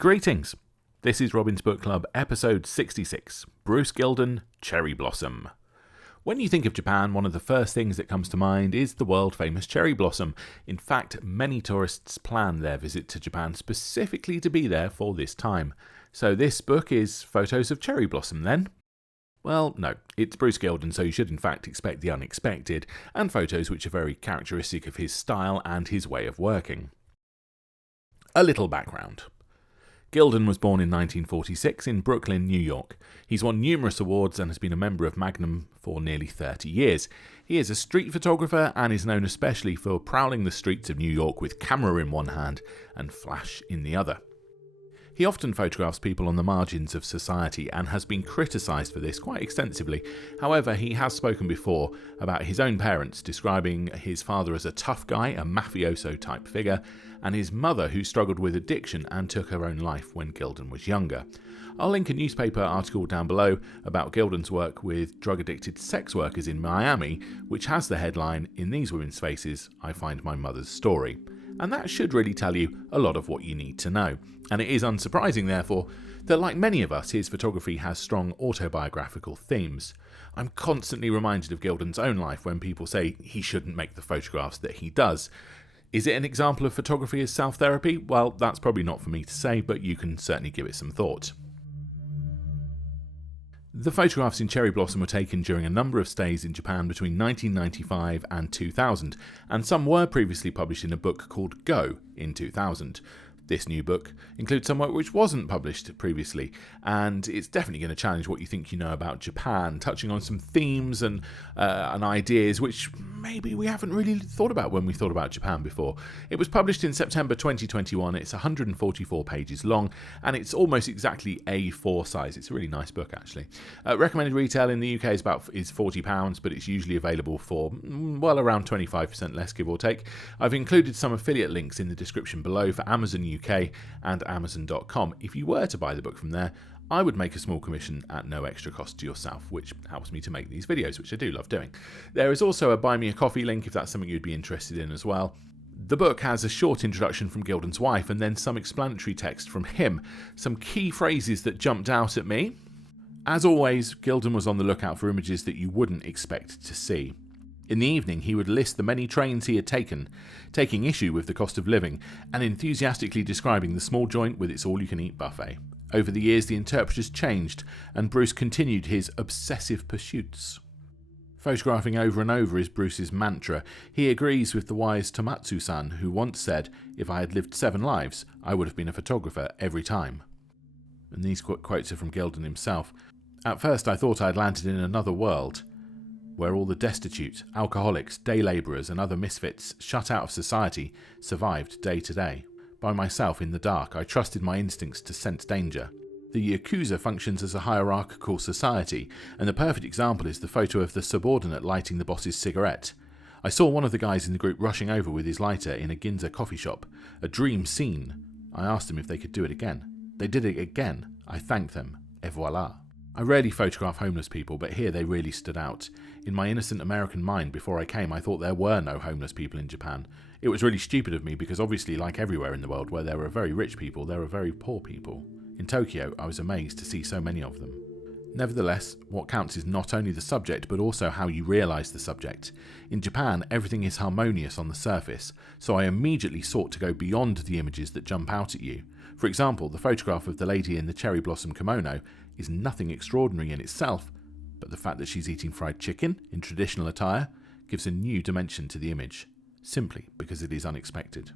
Greetings! This is Robin's Book Club, episode 66, Bruce Gilden, Cherry Blossom. When you think of Japan, one of the first things that comes to mind is the world-famous cherry blossom. In fact, many tourists plan their visit to Japan specifically to be there for this time. So this book is photos of cherry blossom then? Well, no, it's Bruce Gilden, so you should in fact expect the unexpected, and photos which are very characteristic of his style and his way of working. A little background. Gilden was born in 1946 in Brooklyn, New York. He's won numerous awards and has been a member of Magnum for nearly 30 years. He is a street photographer and is known especially for prowling the streets of New York with camera in one hand and flash in the other. He often photographs people on the margins of society and has been criticised for this quite extensively. However, he has spoken before about his own parents, describing his father as a tough guy, a mafioso type figure, and his mother who struggled with addiction and took her own life when Gilden was younger. I'll link a newspaper article down below about Gilden's work with drug-addicted sex workers in Miami, which has the headline, "In these women's faces, I find my mother's story." And that should really tell you a lot of what you need to know. And it is unsurprising, therefore, that like many of us, his photography has strong autobiographical themes. I'm constantly reminded of Gilden's own life when people say he shouldn't make the photographs that he does. Is it an example of photography as self-therapy? Well, that's probably not for me to say, but you can certainly give it some thought. The photographs in Cherry Blossom were taken during a number of stays in Japan between 1995 and 2000, and some were previously published in a book called Go in 2000. This new book includes some work which wasn't published previously, and it's definitely going to challenge what you think you know about Japan, touching on some themes and ideas which maybe we haven't really thought about when we thought about Japan before. It was published in September 2021, it's 144 pages long, and it's almost exactly A4 size. It's a really nice book, actually. Recommended retail in the UK is £40, but it's usually available for, well, around 25% less, give or take. I've included some affiliate links in the description below for Amazon UK and Amazon.com. If you were to buy the book from there, I would make a small commission at no extra cost to yourself, which helps me to make these videos, which I do love doing. There is also a Buy Me a Coffee link if that's something you'd be interested in as well. The book has a short introduction from Gilden's wife and then some explanatory text from him, some key phrases that jumped out at me. As always, Gilden was on the lookout for images that you wouldn't expect to see. In the evening, he would list the many trains he had taken, taking issue with the cost of living, and enthusiastically describing the small joint with its all-you-can-eat buffet. Over the years, the interpreters changed, and Bruce continued his obsessive pursuits. Photographing over and over is Bruce's mantra. He agrees with the wise Tomatsu-san, who once said, "If I had lived 7 lives, I would have been a photographer every time." And these quotes are from Gilden himself. "At first I thought I had landed in another world, where all the destitute, alcoholics, day labourers and other misfits, shut out of society, survived day to day. By myself in the dark, I trusted my instincts to sense danger. The Yakuza functions as a hierarchical society, and the perfect example is the photo of the subordinate lighting the boss's cigarette. I saw one of the guys in the group rushing over with his lighter in a Ginza coffee shop. A dream scene. I asked them if they could do it again. They did it again. I thanked them. Et voila." I rarely photograph homeless people, but here they really stood out. In my innocent American mind before I came, I thought there were no homeless people in Japan. It was really stupid of me because obviously, like everywhere in the world where there are very rich people, there are very poor people. In Tokyo, I was amazed to see so many of them. Nevertheless, what counts is not only the subject, but also how you realise the subject. In Japan, everything is harmonious on the surface, so I immediately sought to go beyond the images that jump out at you. For example, the photograph of the lady in the cherry blossom kimono is nothing extraordinary in itself, but the fact that she's eating fried chicken in traditional attire gives a new dimension to the image, simply because it is unexpected.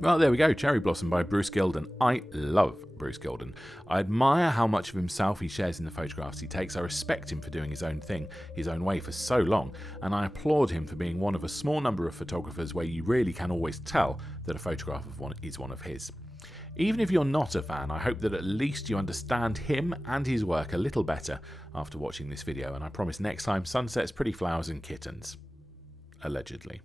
Well, there we go, Cherry Blossom by Bruce Gilden. I love Bruce Gilden. I admire how much of himself he shares in the photographs he takes. I respect him for doing his own thing, his own way for so long, and I applaud him for being one of a small number of photographers where you really can always tell that a photograph of one is one of his. Even if you're not a fan, I hope that at least you understand him and his work a little better after watching this video, and I promise next time, sunsets, pretty flowers and kittens. Allegedly.